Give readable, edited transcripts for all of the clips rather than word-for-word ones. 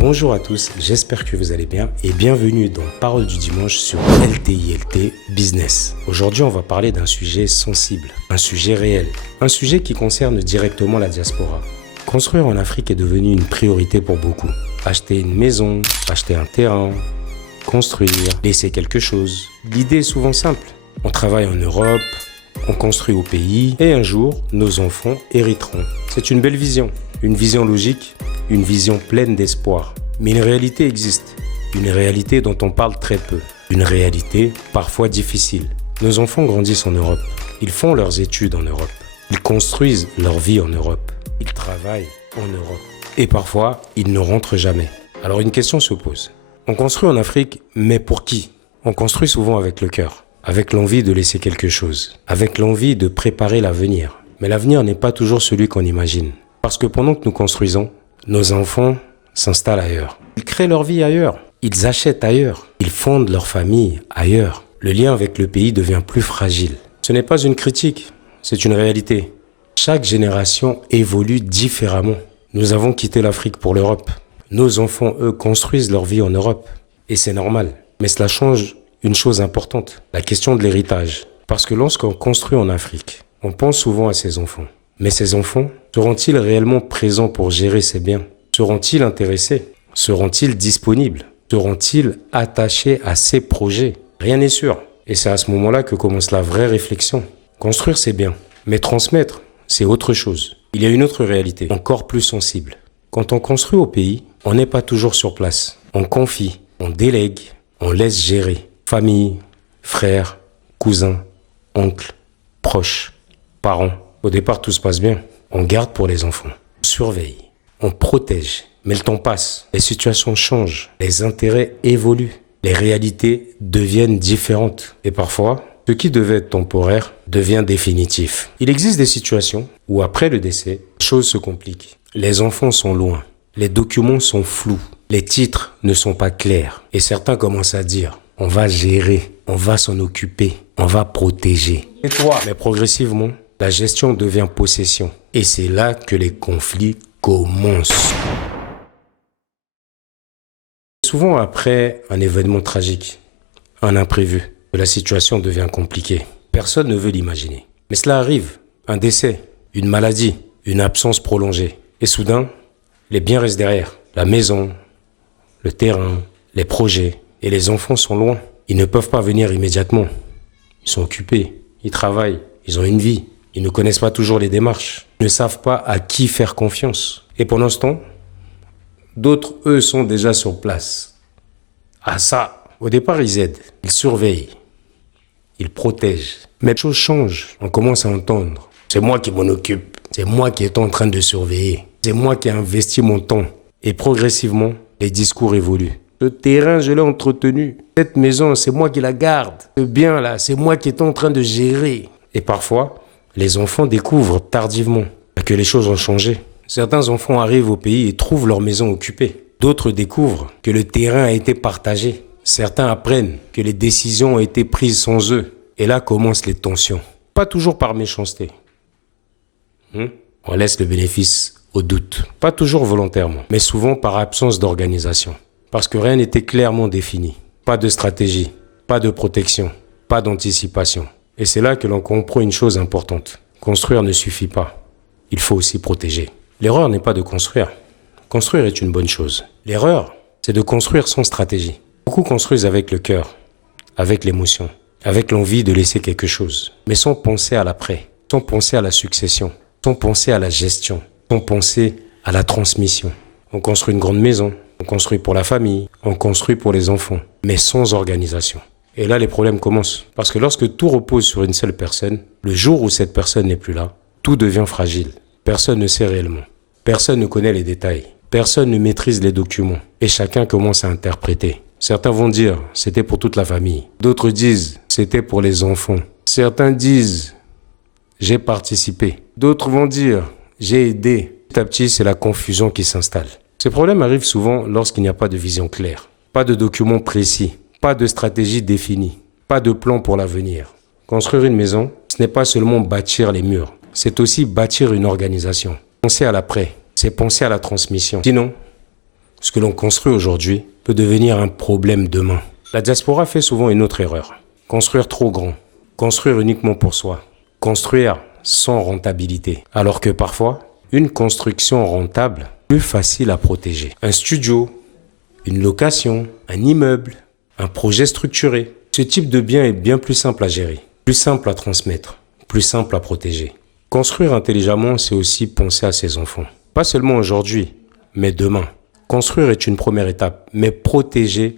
Bonjour à tous, j'espère que vous allez bien et bienvenue dans Parole du dimanche sur LTILT Business. Aujourd'hui, on va parler d'un sujet sensible, un sujet réel, un sujet qui concerne directement la diaspora. Construire en Afrique est devenu une priorité pour beaucoup. Acheter une maison, acheter un terrain, construire, laisser quelque chose. L'idée est souvent simple. On travaille en Europe, on construit au pays et un jour, nos enfants hériteront. C'est une belle vision, une vision logique, une vision pleine d'espoir. Mais une réalité existe, une réalité dont on parle très peu, une réalité parfois difficile. Nos enfants grandissent en Europe, ils font leurs études en Europe, ils construisent leur vie en Europe, ils travaillent en Europe. Et parfois, ils ne rentrent jamais. Alors une question se pose. On construit en Afrique, mais pour qui? On construit souvent avec le cœur, avec l'envie de laisser quelque chose, avec l'envie de préparer l'avenir. Mais l'avenir n'est pas toujours celui qu'on imagine. Parce que pendant que nous construisons, nos enfants s'installent ailleurs. Ils créent leur vie ailleurs. Ils achètent ailleurs. Ils fondent leur famille ailleurs. Le lien avec le pays devient plus fragile. Ce n'est pas une critique, c'est une réalité. Chaque génération évolue différemment. Nous avons quitté l'Afrique pour l'Europe. Nos enfants, eux, construisent leur vie en Europe. Et c'est normal. Mais cela change une chose importante, la question de l'héritage. Parce que lorsqu'on construit en Afrique, on pense souvent à ses enfants. Mais ces enfants, seront-ils réellement présents pour gérer ces biens? Seront-ils intéressés? Seront-ils disponibles? Seront-ils attachés à ces projets? Rien n'est sûr. Et c'est à ce moment-là que commence la vraie réflexion. Construire, c'est bien. Mais transmettre, c'est autre chose. Il y a une autre réalité, encore plus sensible. Quand on construit au pays, on n'est pas toujours sur place. On confie, on délègue, on laisse gérer. Famille, frères, cousins, oncles, proches, parents. Au départ, tout se passe bien. On garde pour les enfants. On surveille. On protège. Mais le temps passe. Les situations changent. Les intérêts évoluent. Les réalités deviennent différentes. Et parfois, ce qui devait être temporaire devient définitif. Il existe des situations où, après le décès, les choses se compliquent. Les enfants sont loin. Les documents sont flous. Les titres ne sont pas clairs. Et certains commencent à dire, on va gérer, on va s'en occuper, on va protéger. Et toi? Mais progressivement, la gestion devient possession. Et c'est là que les conflits commencent. Souvent après un événement tragique, un imprévu, la situation devient compliquée. Personne ne veut l'imaginer. Mais cela arrive. Un décès, une maladie, une absence prolongée. Et soudain, les biens restent derrière. La maison, le terrain, les projets. Et les enfants sont loin. Ils ne peuvent pas venir immédiatement. Ils sont occupés. Ils travaillent. Ils ont une vie. Ils ne connaissent pas toujours les démarches. Ils ne savent pas à qui faire confiance. Et pendant ce temps, d'autres, eux, sont déjà sur place. Ah ça, au départ, ils aident. Ils surveillent. Ils protègent. Mais les choses changent. On commence à entendre. C'est moi qui m'en occupe. C'est moi qui est en train de surveiller. C'est moi qui ai investi mon temps. Et progressivement, les discours évoluent. Ce terrain, je l'ai entretenu. Cette maison, c'est moi qui la garde. Ce bien-là, c'est moi qui est en train de gérer. Et parfois, les enfants découvrent tardivement que les choses ont changé. Certains enfants arrivent au pays et trouvent leur maison occupée. D'autres découvrent que le terrain a été partagé. Certains apprennent que les décisions ont été prises sans eux. Et là commencent les tensions. Pas toujours par méchanceté. On laisse le bénéfice au doute. Pas toujours volontairement, mais souvent par absence d'organisation. Parce que rien n'était clairement défini. Pas de stratégie, pas de protection, pas d'anticipation. Et c'est là que l'on comprend une chose importante. Construire ne suffit pas. Il faut aussi protéger. L'erreur n'est pas de construire. Construire est une bonne chose. L'erreur, c'est de construire sans stratégie. Beaucoup construisent avec le cœur, avec l'émotion, avec l'envie de laisser quelque chose, mais sans penser à l'après, sans penser à la succession, sans penser à la gestion, sans penser à la transmission. On construit une grande maison, on construit pour la famille, on construit pour les enfants, mais sans organisation. Et là, les problèmes commencent. Parce que lorsque tout repose sur une seule personne, le jour où cette personne n'est plus là, tout devient fragile. Personne ne sait réellement. Personne ne connaît les détails. Personne ne maîtrise les documents. Et chacun commence à interpréter. Certains vont dire, c'était pour toute la famille. D'autres disent, c'était pour les enfants. Certains disent, j'ai participé. D'autres vont dire, j'ai aidé. Petit à petit, c'est la confusion qui s'installe. Ces problèmes arrivent souvent lorsqu'il n'y a pas de vision claire. Pas de documents précis. Pas de stratégie définie, pas de plan pour l'avenir. Construire une maison, ce n'est pas seulement bâtir les murs, c'est aussi bâtir une organisation. Penser à l'après, c'est penser à la transmission. Sinon, Ce que l'on construit aujourd'hui peut devenir un problème demain. La diaspora fait souvent une autre erreur. Construire trop grand. Construire uniquement pour soi. Construire sans rentabilité. Alors que parfois, une construction rentable est plus facile à protéger. Un studio, une location, un immeuble, un projet structuré. Ce type de bien est bien plus simple à gérer, plus simple à transmettre, plus simple à protéger. Construire intelligemment, c'est aussi penser à ses enfants. Pas seulement aujourd'hui, mais demain. Construire est une première étape, mais protéger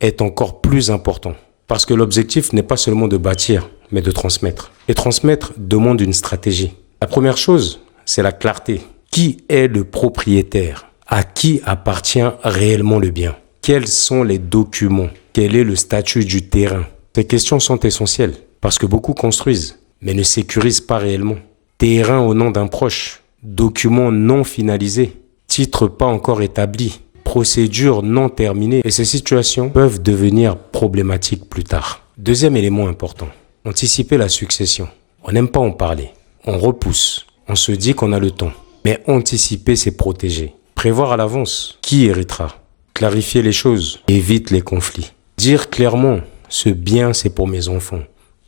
est encore plus important. Parce que l'objectif n'est pas seulement de bâtir, mais de transmettre. Et transmettre demande une stratégie. La première chose, c'est la clarté. Qui est le propriétaire? À qui appartient réellement le bien? Quels sont les documents? Quel est le statut du terrain? Ces questions sont essentielles parce que beaucoup construisent, mais ne sécurisent pas réellement. Terrain au nom d'un proche, documents non finalisés, titre pas encore établi, procédures non terminées. Et ces situations peuvent devenir problématiques plus tard. Deuxième élément important, anticiper la succession. On n'aime pas en parler, on repousse, on se dit qu'on a le temps. Mais anticiper, c'est protéger. Prévoir à l'avance qui héritera. Clarifier les choses, évite les conflits. Dire clairement, ce bien c'est pour mes enfants,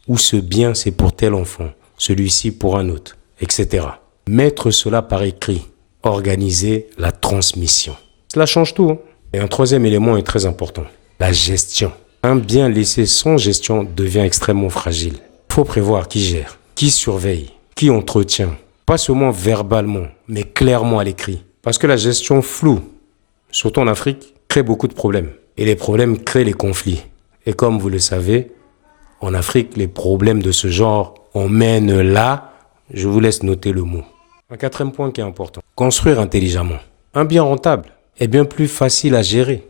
ou ce bien c'est pour tel enfant, celui-ci pour un autre, etc. Mettre cela par écrit, organiser la transmission. Cela change tout. Et un troisième élément est très important, la gestion. Un bien laissé sans gestion devient extrêmement fragile. Il faut prévoir qui gère, qui surveille, qui entretient. Pas seulement verbalement, mais clairement à l'écrit. Parce que la gestion floue, surtout en Afrique, crée beaucoup de problèmes. Et les problèmes créent les conflits. Et comme vous le savez, en Afrique, les problèmes de ce genre, on mène là, je vous laisse noter le mot. Un quatrième point qui est important, construire intelligemment. Un bien rentable est bien plus facile à gérer,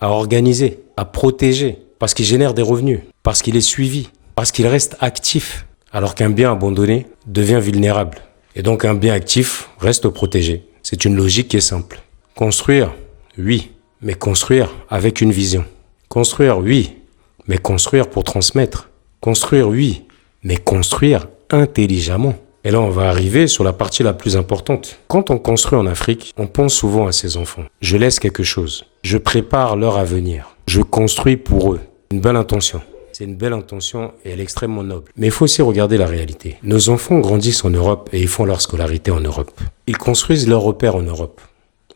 à organiser, à protéger, parce qu'il génère des revenus, parce qu'il est suivi, parce qu'il reste actif, alors qu'un bien abandonné devient vulnérable. Et donc un bien actif reste protégé. C'est une logique qui est simple. Construire, oui, mais construire avec une vision. Construire, oui, mais construire pour transmettre. Construire, oui, mais construire intelligemment. Et là, on va arriver sur la partie la plus importante. Quand on construit en Afrique, on pense souvent à ses enfants. Je laisse quelque chose. Je prépare leur avenir. Je construis pour eux. Une belle intention. C'est une belle intention et elle est extrêmement noble. Mais il faut aussi regarder la réalité. Nos enfants grandissent en Europe et ils font leur scolarité en Europe. Ils construisent leurs repères en Europe.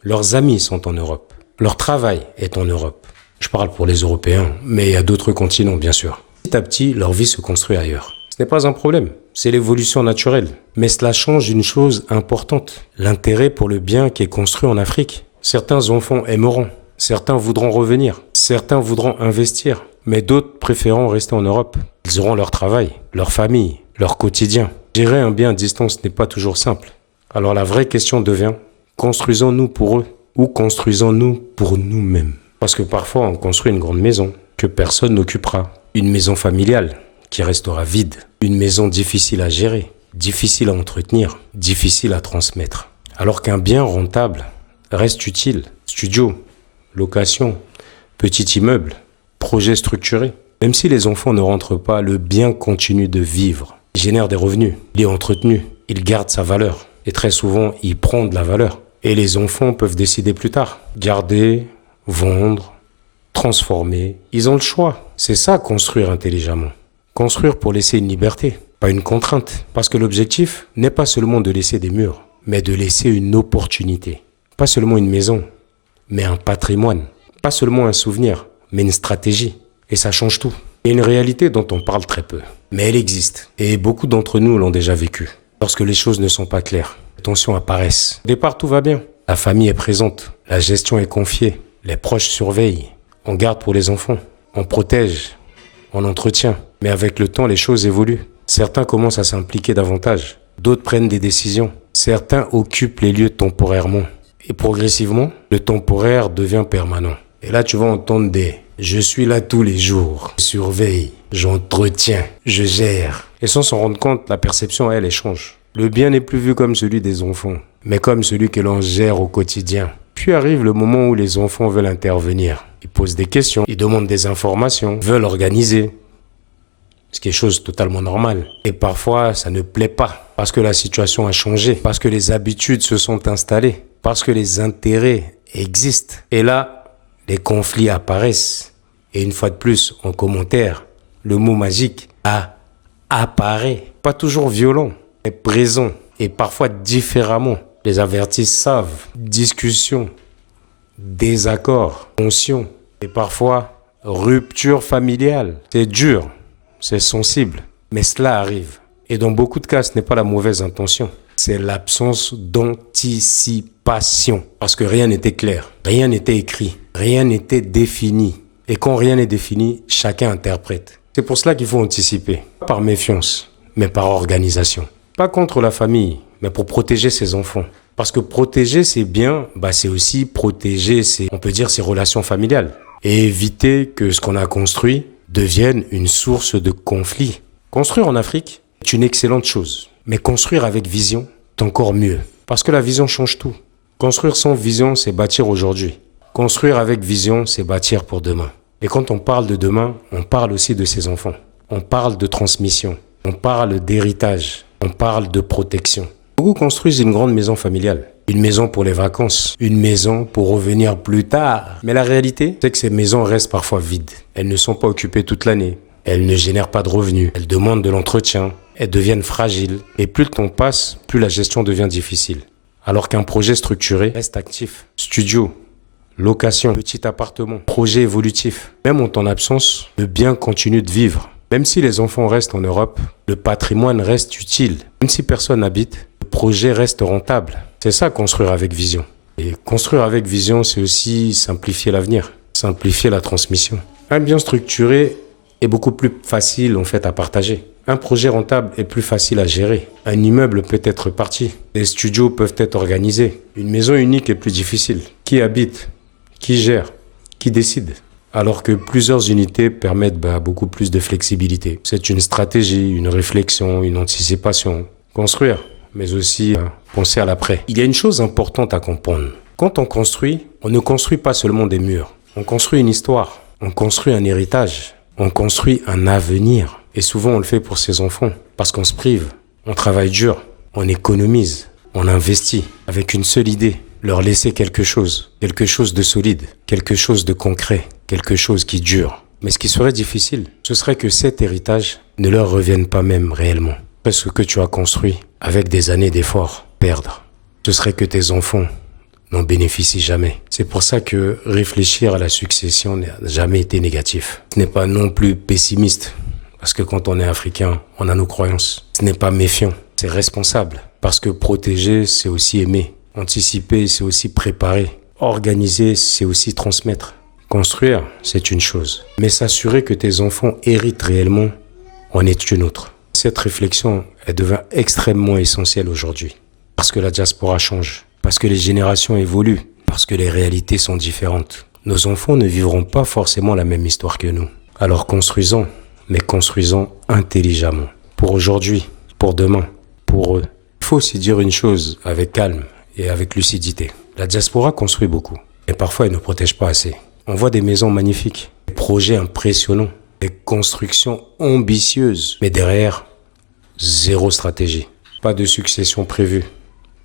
Leurs amis sont en Europe. Leur travail est en Europe. Je parle pour les Européens, mais il y a d'autres continents, bien sûr. Petit à petit, leur vie se construit ailleurs. Ce n'est pas un problème. C'est l'évolution naturelle. Mais cela change une chose importante. L'intérêt pour le bien qui est construit en Afrique. Certains enfants aimeront. Certains voudront revenir. Certains voudront investir. Mais d'autres préféreront rester en Europe. Ils auront leur travail, leur famille, leur quotidien. Gérer un bien à distance n'est pas toujours simple. Alors la vraie question devient, construisons-nous pour eux ou construisons-nous pour nous-mêmes? Parce que parfois on construit une grande maison que personne n'occupera. Une maison familiale qui restera vide. Une maison difficile à gérer, difficile à entretenir, difficile à transmettre. Alors qu'un bien rentable reste utile. Studio, location, petit immeuble, projet structuré. Même si les enfants ne rentrent pas, le bien continue de vivre. Il génère des revenus, il est entretenu, il garde sa valeur. Et très souvent, il prend de la valeur. Et les enfants peuvent décider plus tard. Garder, vendre, transformer. Ils ont le choix. C'est ça, construire intelligemment. Construire pour laisser une liberté, pas une contrainte. Parce que l'objectif n'est pas seulement de laisser des murs, mais de laisser une opportunité. Pas seulement une maison, mais un patrimoine. Pas seulement un souvenir, mais une stratégie. Et ça change tout. Et une réalité dont on parle très peu. Mais elle existe. Et beaucoup d'entre nous l'ont déjà vécu. Lorsque les choses ne sont pas claires, les tensions apparaissent. Au départ, tout va bien. La famille est présente. La gestion est confiée. Les proches surveillent. On garde pour les enfants. On protège. On entretient. Mais avec le temps, les choses évoluent. Certains commencent à s'impliquer davantage. D'autres prennent des décisions. Certains occupent les lieux temporairement. Et progressivement, le temporaire devient permanent. Et là, tu vas entendre des « je suis là tous les jours, je surveille, j'entretiens, je gère ». Et sans s'en rendre compte, la perception, elle change. Le bien n'est plus vu comme celui des enfants, mais comme celui que l'on gère au quotidien. Puis arrive le moment où les enfants veulent intervenir. Ils posent des questions, ils demandent des informations, veulent organiser. C'est quelque chose de totalement normal. Et parfois, ça ne plaît pas, parce que la situation a changé, parce que les habitudes se sont installées, parce que les intérêts existent. Et là, les conflits apparaissent. Et une fois de plus, en commentaire, le mot magique apparaît. Pas toujours violent, mais présent. Et parfois différemment. Les avertis savent. Discussion, désaccord, tension. Et parfois, rupture familiale. C'est dur, c'est sensible. Mais cela arrive. Et dans beaucoup de cas, ce n'est pas la mauvaise intention. C'est l'absence d'anticipation. Parce que rien n'était clair, rien n'était écrit, rien n'était défini. Et quand rien n'est défini, chacun interprète. C'est pour cela qu'il faut anticiper. Pas par méfiance, mais par organisation. Pas contre la famille, mais pour protéger ses enfants. Parce que protéger ses biens, c'est aussi protéger on peut dire ses relations familiales. Et éviter que ce qu'on a construit devienne une source de conflit. Construire en Afrique est une excellente chose. Mais construire avec vision, c'est encore mieux. Parce que la vision change tout. Construire sans vision, c'est bâtir aujourd'hui. Construire avec vision, c'est bâtir pour demain. Et quand on parle de demain, on parle aussi de ses enfants. On parle de transmission. On parle d'héritage. On parle de protection. Beaucoup construisent une grande maison familiale. Une maison pour les vacances. Une maison pour revenir plus tard. Mais la réalité, c'est que ces maisons restent parfois vides. Elles ne sont pas occupées toute l'année. Elles ne génèrent pas de revenus. Elles demandent de l'entretien. Elles deviennent fragiles. Et plus le temps passe, plus la gestion devient difficile. Alors qu'un projet structuré reste actif. Studio, location, petit appartement, projet évolutif. Même en ton absence, le bien continue de vivre. Même si les enfants restent en Europe, le patrimoine reste utile. Même si personne n'habite, le projet reste rentable. C'est ça, construire avec vision. Et construire avec vision, c'est aussi simplifier l'avenir, simplifier la transmission. Un bien structuré est beaucoup plus facile en fait à partager. Un projet rentable est plus facile à gérer. Un immeuble peut être parti. Les studios peuvent être organisés. Une maison unique est plus difficile. Qui habite? Qui gère? Qui décide? Alors que plusieurs unités permettent beaucoup plus de flexibilité. C'est une stratégie, une réflexion, une anticipation. Construire, mais aussi penser à l'après. Il y a une chose importante à comprendre. Quand on construit, on ne construit pas seulement des murs. On construit une histoire. On construit un héritage. On construit un avenir. Et souvent, on le fait pour ses enfants. Parce qu'on se prive. On travaille dur. On économise. On investit. Avec une seule idée. Leur laisser quelque chose de solide, quelque chose de concret, quelque chose qui dure. Mais ce qui serait difficile, ce serait que cet héritage ne leur revienne pas même réellement. Ce que tu as construit avec des années d'efforts, perdre. Ce serait que tes enfants n'en bénéficient jamais. C'est pour ça que réfléchir à la succession n'a jamais été négatif. Ce n'est pas non plus pessimiste, parce que quand on est africain, on a nos croyances. Ce n'est pas méfiant, c'est responsable. Parce que protéger, c'est aussi aimer. Anticiper, c'est aussi préparer. Organiser, c'est aussi transmettre. Construire, c'est une chose. Mais s'assurer que tes enfants héritent réellement en est une autre. Cette réflexion, elle devient extrêmement essentielle aujourd'hui. Parce que la diaspora change. Parce que les générations évoluent. Parce que les réalités sont différentes. Nos enfants ne vivront pas forcément la même histoire que nous. Alors construisons, mais construisons intelligemment. Pour aujourd'hui, pour demain, pour eux. Il faut aussi dire une chose avec calme et avec lucidité. La diaspora construit beaucoup, mais parfois elle ne protège pas assez. On voit des maisons magnifiques, des projets impressionnants, des constructions ambitieuses, mais derrière, zéro stratégie. Pas de succession prévue,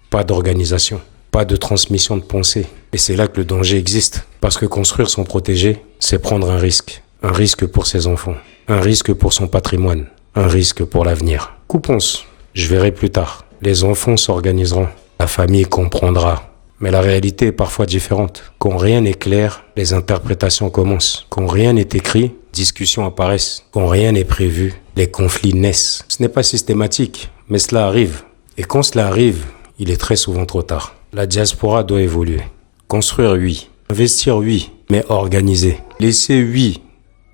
pas d'organisation, pas de transmission de pensée. Et c'est là que le danger existe, parce que construire sans protéger, c'est prendre un risque. Un risque pour ses enfants, un risque pour son patrimoine, un risque pour l'avenir. Coupons, je verrai plus tard. Les enfants s'organiseront. La famille comprendra. Mais la réalité est parfois différente. Quand rien n'est clair, les interprétations commencent. Quand rien n'est écrit, discussions apparaissent. Quand rien n'est prévu, les conflits naissent. Ce n'est pas systématique, mais cela arrive. Et quand cela arrive, il est très souvent trop tard. La diaspora doit évoluer. Construire, oui. Investir, oui, mais organiser. Laisser, oui,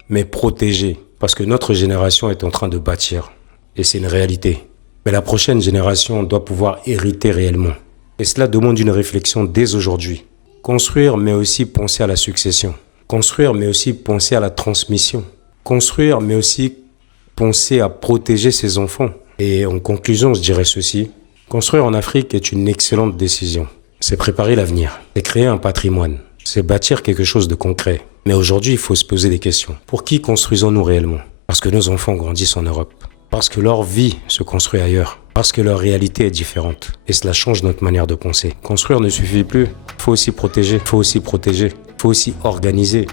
mais protéger. Parce que notre génération est en train de bâtir. Et c'est une réalité. Mais la prochaine génération doit pouvoir hériter réellement. Et cela demande une réflexion dès aujourd'hui. Construire, mais aussi penser à la succession. Construire, mais aussi penser à la transmission. Construire, mais aussi penser à protéger ses enfants. Et en conclusion, je dirais ceci. Construire en Afrique est une excellente décision. C'est préparer l'avenir. C'est créer un patrimoine. C'est bâtir quelque chose de concret. Mais aujourd'hui, il faut se poser des questions. Pour qui construisons-nous réellement? Parce que nos enfants grandissent en Europe. Parce que leur vie se construit ailleurs. Parce que leur réalité est différente. Et cela change notre manière de penser. Construire ne suffit plus. Il faut aussi protéger. Il faut aussi protéger. Il faut aussi organiser.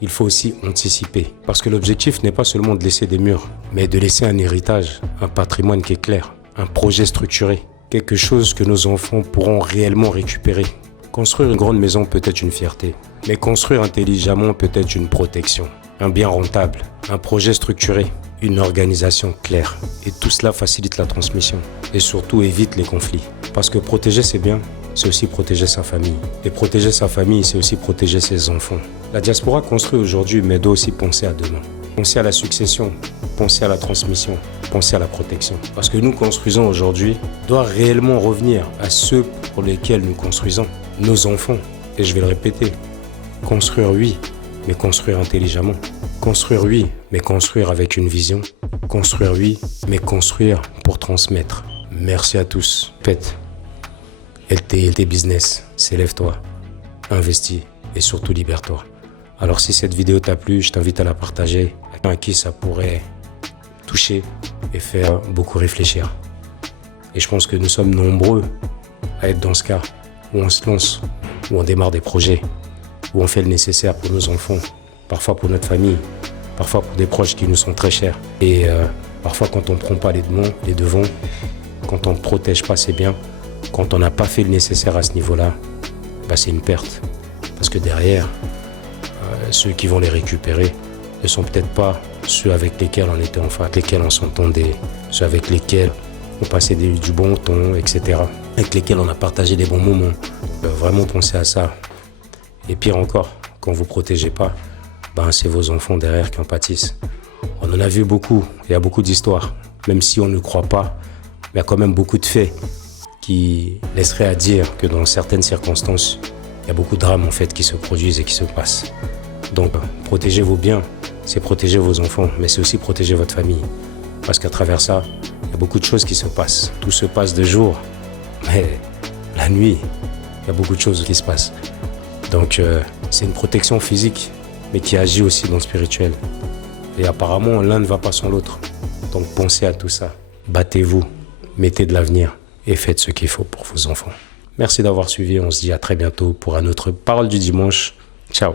Il faut aussi anticiper. Parce que l'objectif n'est pas seulement de laisser des murs, mais de laisser un héritage, un patrimoine qui est clair, un projet structuré, quelque chose que nos enfants pourront réellement récupérer. Construire une grande maison peut être une fierté, mais construire intelligemment peut être une protection, un bien rentable, un projet structuré, une organisation claire. Et tout cela facilite la transmission et surtout évite les conflits. Parce que protéger c'est bien, c'est aussi protéger sa famille. Et protéger sa famille, c'est aussi protéger ses enfants. La diaspora construit aujourd'hui, mais doit aussi penser à demain. Penser à la succession, penser à la transmission, penser à la protection. Parce que nous construisons aujourd'hui doit réellement revenir à ceux pour lesquels nous construisons, nos enfants. Et je vais le répéter, construire oui, mais construire intelligemment. Construire oui, mais construire avec une vision. Construire oui, mais construire pour transmettre. Merci à tous. Pète. LT Business, s'élève-toi, investis et surtout libère-toi. Alors si cette vidéo t'a plu, je t'invite à la partager à qui ça pourrait toucher et faire beaucoup réfléchir. Et je pense que nous sommes nombreux à être dans ce cas où on se lance, où on démarre des projets, où on fait le nécessaire pour nos enfants, parfois pour notre famille, parfois pour des proches qui nous sont très chers. Et parfois quand on ne prend pas les devants, quand on ne protège pas ses biens, quand on n'a pas fait le nécessaire à ce niveau-là, bah c'est une perte. Parce que derrière, ceux qui vont les récupérer ne sont peut-être pas ceux avec lesquels on était enfant, avec lesquels on s'entendait, ceux avec lesquels on passait du bon temps, etc. Avec lesquels on a partagé des bons moments. Vraiment penser à ça. Et pire encore, quand vous ne protégez pas, ben c'est vos enfants derrière qui en pâtissent. On en a vu beaucoup, il y a beaucoup d'histoires. Même si on ne croit pas, il y a quand même beaucoup de faits qui laisseraient à dire que dans certaines circonstances, il y a beaucoup de drames en fait qui se produisent et qui se passent. Donc, protéger vos biens, c'est protéger vos enfants, mais c'est aussi protéger votre famille. Parce qu'à travers ça, il y a beaucoup de choses qui se passent. Tout se passe de jour, mais la nuit, il y a beaucoup de choses qui se passent. Donc, c'est une protection physique, mais qui agit aussi dans le spirituel. Et apparemment, l'un ne va pas sans l'autre. Donc, pensez à tout ça. Battez-vous, mettez de l'avenir et faites ce qu'il faut pour vos enfants. Merci d'avoir suivi. On se dit à très bientôt pour un autre Parole du dimanche. Ciao.